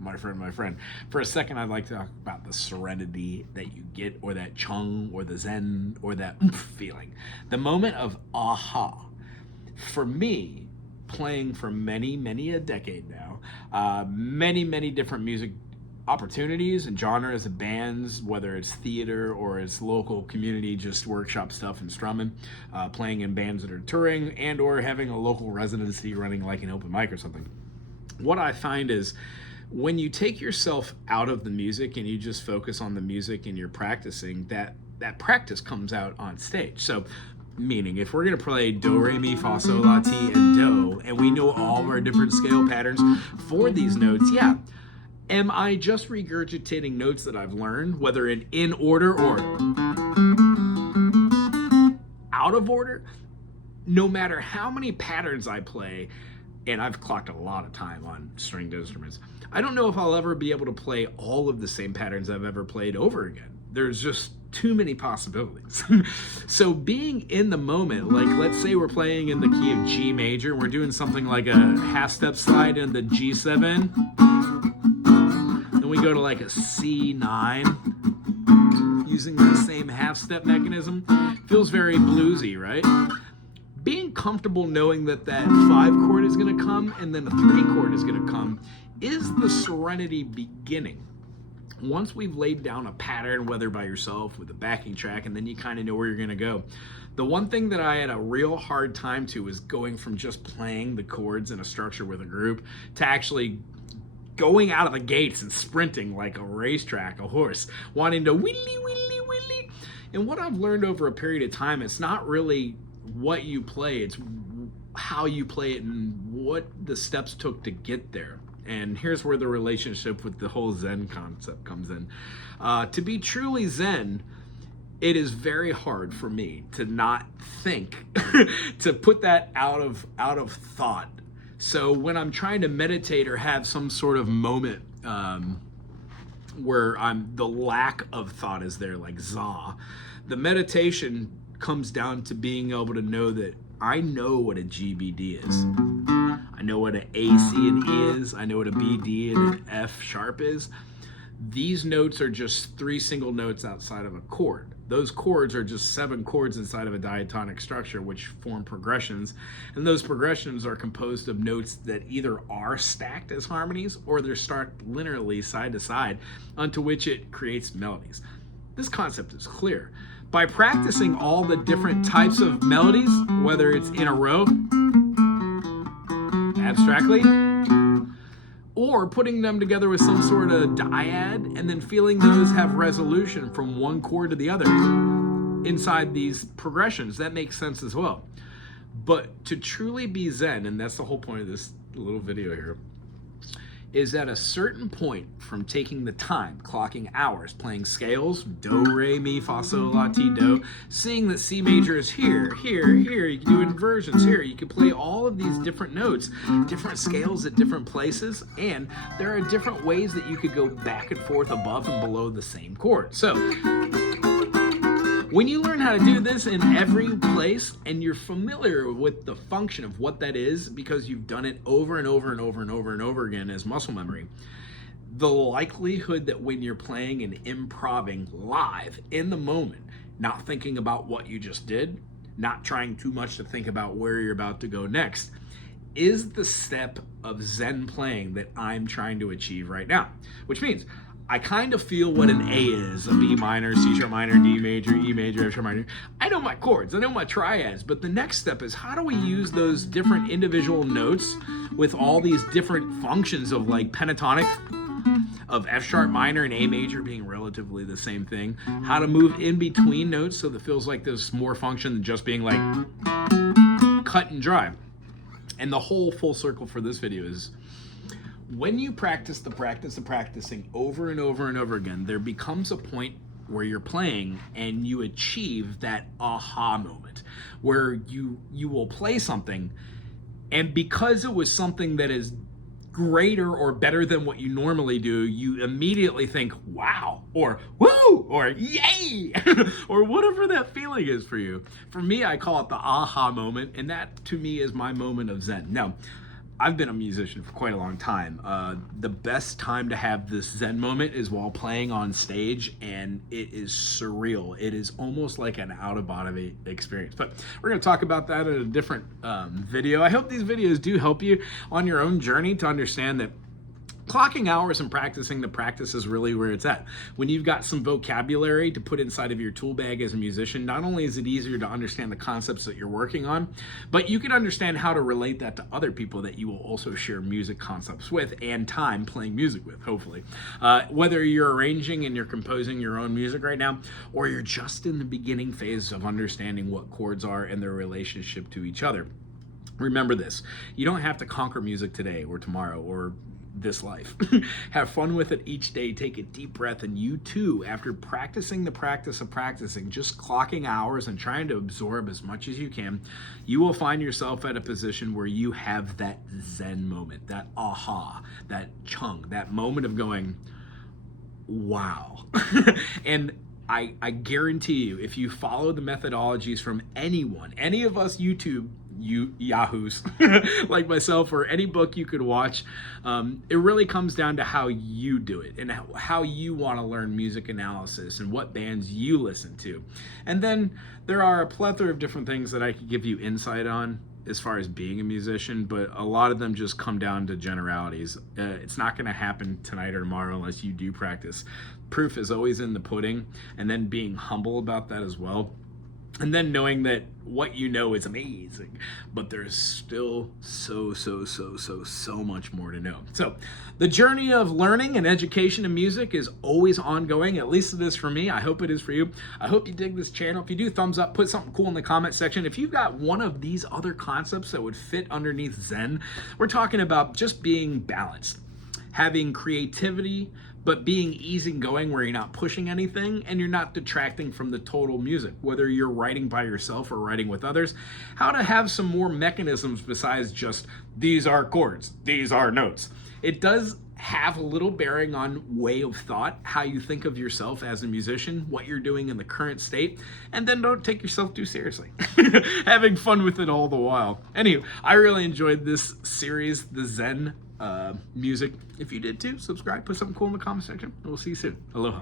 my friend. For a second, I'd like to talk about the serenity that you get, or that Chung, or the Zen, or that oomph feeling. The moment of aha. For me, playing for many a decade now, many different music opportunities and genres of bands, whether it's theater or it's local community, just workshop stuff and strumming, playing in bands that are touring, and or having a local residency running like an open mic or something. What I find is when you take yourself out of the music and you just focus on the music and you're practicing, that practice comes out on stage. So meaning, if we're going to play do, re, mi, fa, sol, la, ti, and do, and we know all of our different scale patterns for these notes, yeah, am I just regurgitating notes that I've learned, whether in order or out of order? No matter how many patterns I play, and I've clocked a lot of time on stringed instruments, I don't know if I'll ever be able to play all of the same patterns I've ever played over again. There's just too many possibilities. So being in the moment, like let's say we're playing in the key of G major, we're doing something like a half step slide in the G7, then we go to like a C9, using the same half step mechanism. Feels very bluesy, right? Being comfortable knowing that 5 chord is going to come and then a 3 chord is going to come is the serenity beginning. Once we've laid down a pattern, whether by yourself with a backing track, and then you kind of know where you're going to go. The one thing that I had a real hard time to is going from just playing the chords in a structure with a group to actually going out of the gates and sprinting like a racetrack, a horse, wanting to wheelie. And what I've learned over a period of time, it's not really what you play, it's how you play it and what the steps took to get there. And here's where the relationship with the whole Zen concept comes in. To be truly Zen, it is very hard for me to not think, to put that out of thought. So when I'm trying to meditate or have some sort of moment where the lack of thought is there, like za, the meditation comes down to being able to know that I know what a GBD is. I know what an A, C, and E is. I know what a B, D, and an F sharp is. These notes are just 3 single notes outside of a chord. Those chords are just 7 chords inside of a diatonic structure, which form progressions. And those progressions are composed of notes that either are stacked as harmonies or they're stacked linearly side to side, onto which it creates melodies. This concept is clear. By practicing all the different types of melodies, whether it's in a row, abstractly, or putting them together with some sort of dyad and then feeling those have resolution from one chord to the other inside these progressions, that makes sense as well. But to truly be Zen, and that's the whole point of this little video here, is at a certain point from taking the time, clocking hours, playing scales, do, re, mi, fa, sol, la, ti, do, seeing that C major is here, you can do inversions here, you can play all of these different notes, different scales at different places, and there are different ways that you could go back and forth above and below the same chord. So when you learn how to do this in every place and you're familiar with the function of what that is because you've done it over and over again as muscle memory, the likelihood that when you're playing and improvising live in the moment, not thinking about what you just did, not trying too much to think about where you're about to go next, is the step of Zen playing that I'm trying to achieve right now. Which means I kind of feel what an A is, a B minor, C sharp minor, D major, E major, F sharp minor. I know my chords, I know my triads, but the next step is how do we use those different individual notes with all these different functions of like pentatonic, of F sharp minor and A major being relatively the same thing, how to move in between notes so that it feels like there's more function than just being like cut and dry. And the whole full circle for this video is when you practice the practice of practicing over and over again, there becomes a point where you're playing and you achieve that aha moment where you will play something, and because it was something that is greater or better than what you normally do, you immediately think, wow, or woo, or yay, or whatever that feeling is for you. For me, I call it the aha moment, and that to me is my moment of Zen. Now, I've been a musician for quite a long time. The best time to have this Zen moment is while playing on stage, and it is surreal. It is almost like an out-of-body experience. But we're going to talk about that in a different video. I hope these videos do help you on your own journey to understand that clocking hours and practicing the practice is really where it's at. When you've got some vocabulary to put inside of your tool bag as a musician, not only is it easier to understand the concepts that you're working on, but you can understand how to relate that to other people that you will also share music concepts with and time playing music with, hopefully. Whether you're arranging and you're composing your own music right now, or you're just in the beginning phase of understanding what chords are and their relationship to each other. Remember this, you don't have to conquer music today or tomorrow or this life. Have fun with it each day. Take a deep breath, and you too, after practicing the practice of practicing, just clocking hours and trying to absorb as much as you can, you will find yourself at a position where you have that Zen moment, that aha, that Chung, that moment of going, wow. And I guarantee you, if you follow the methodologies from anyone, any of us yahoos like myself, or any book you could watch, it really comes down to how you do it and how you want to learn music analysis and what bands you listen to. And then there are a plethora of different things that I could give you insight on as far as being a musician, but a lot of them just come down to generalities. It's not going to happen tonight or tomorrow unless you do practice. Proof is always in the pudding, and then being humble about that as well. And then knowing that what you know is amazing, but there's still so much more to know. So the journey of learning and education in music is always ongoing. At least it is for me. I hope it is for you. I hope you dig this channel. If you do, thumbs up, put something cool in the comment section. If you've got one of these other concepts that would fit underneath Zen, we're talking about just being balanced, having creativity, but being easygoing where you're not pushing anything and you're not detracting from the total music, whether you're writing by yourself or writing with others. How to have some more mechanisms besides just, these are chords, these are notes. It does have a little bearing on way of thought, how you think of yourself as a musician, what you're doing in the current state, and then don't take yourself too seriously. Having fun with it all the while. Anyway, I really enjoyed this series, the Zen music. If you did too, subscribe, put something cool in the comment section, and we'll see you soon. Aloha.